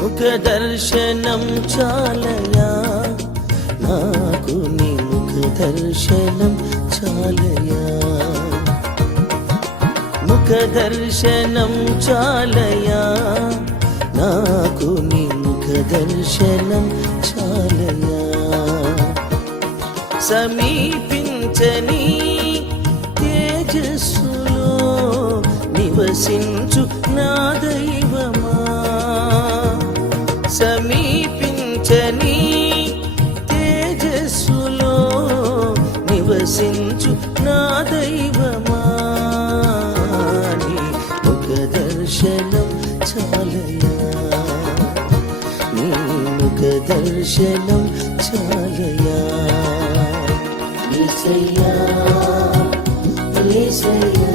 ముఖ దర్శనం చాలయా? నాకు నీ ముఖ దర్శనం చాలయా? ముఖ దర్శనం చాలయా? నాకు నీ ముఖ దర్శనం చాలయా? సమీపించని తేజస్సులో నివసించు నా దైవమా? సమీపించని తేజస్సులో నివసించు నా దైవమా? ముఖ దర్శనం చాలయా యేసయ్యా యేసయ్యా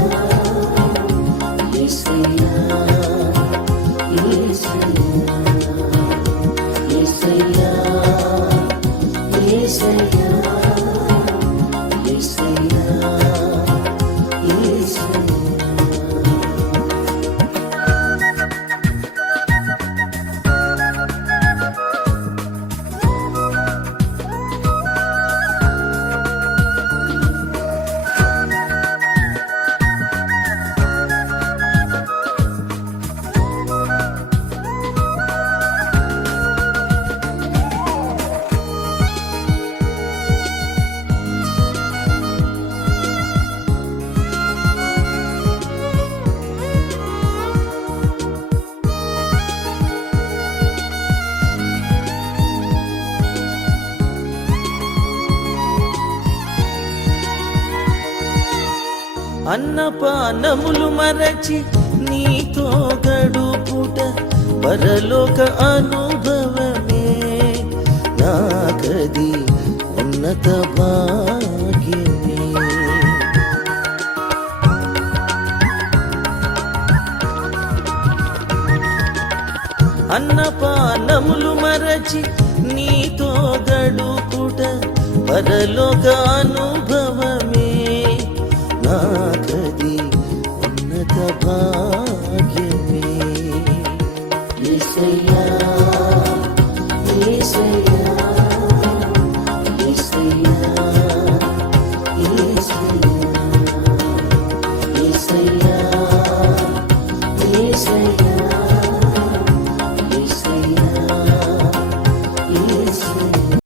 అన్నపానములు మరచి నీతో గడుపుట పరలోక అనుభవమే. నాకది ఉన్నత భాగ్యమే. అన్నపానములు మరచి నీతో గడుపుట పరలోక అనుభవమే